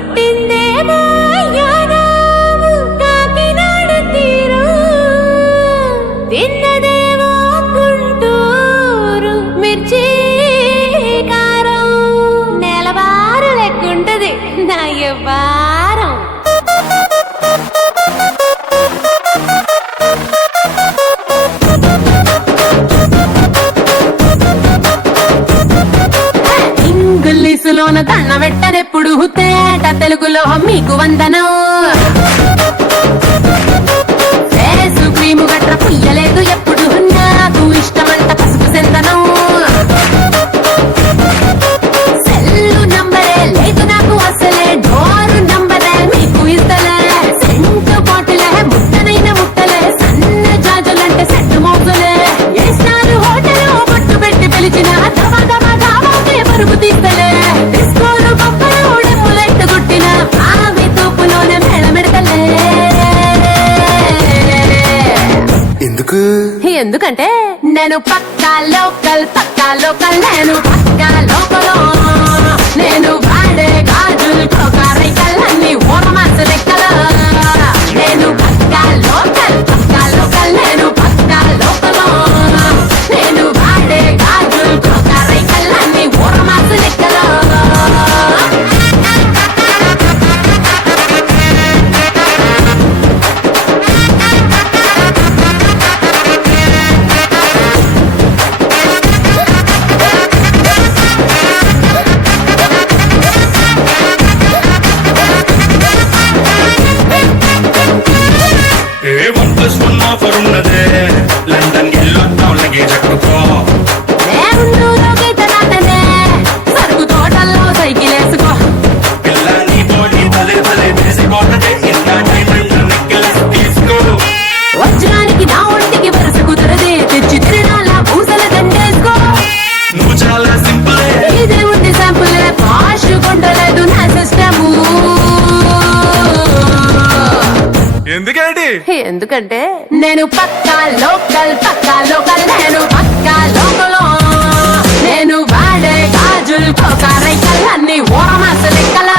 పుట్టిందేమో యానాము కాకినాడ తీరు, తిన్నదేమో గుంటూరు మిర్చి కారం. నెలవారు లెక్కుంటది నా యవ్వారం. ఇంగ్లీసులోన దండ పెట్టనెప్పుడు తేట తెలుగులో మీకు వందనం. ఫేసు క్రీము గట్ర పుయ్యలేదు ఎప్పుడు, నాకు ఇష్టమంట పసుపు సెందనం. సెల్లు నంబరే లేదు నాకు అసలే, డోరు నంబరే మీకు ఇస్తలే. సెంటు బాటిలే ముట్టనైన ముట్టలే, సన్న జాజులంటే సెట్టు మోగులే. ఏ స్టార్ హోటల్ బొట్టు పెట్టి పిలిచిన దవా దవా దావాకే పరుగు తీస్తలే. డిస్కోలు బొమ్మలు డెమ్ములెట్టు గుట్టిన ఆవి తూపులోనే మేళమెడతలే. ఎందుకంటే నేను పక్కా లోకల్ నేను పక్కా లోకలో. నేను వాడే గాజులు కోకారైకల్లన్నీ ఓరమాస లెక్కల. నేను పక్కా లోకల్ నేను పక్కా లోకలో. నేను వాడే గాజులు కోకారైకల్లన్నీ ఓరమాస లెక్కల. ఆఫర్ ఉన్నదే లండన్ ఎల్లో టౌన్ లగేజ్ ఎక్కుకో. సరుకు తోటల్లో సైకిల్ వేసుకో. పిల్ల నీ బాడీ భలే భలే వేసిపోతదే, ఇంత డైమండ్ నెక్లెస్ తీసుకో. వజ్రానికి నా ఒంటికి వరుస కుదరదే, తెచ్చి తిరణాల పూసల దండేసుకో. నువ్వు చాలా సింపుల్, ఇదే ఉంది శాంపులే, పాష్ కొండలేదు నా సిస్టము. ఎందుకంటే నేను పక్కా లోకల్ నేను పక్కా లోకలో. నేను వాడే గాజులు కోకారైకల్లన్నీ ఓరమాస లెక్కల.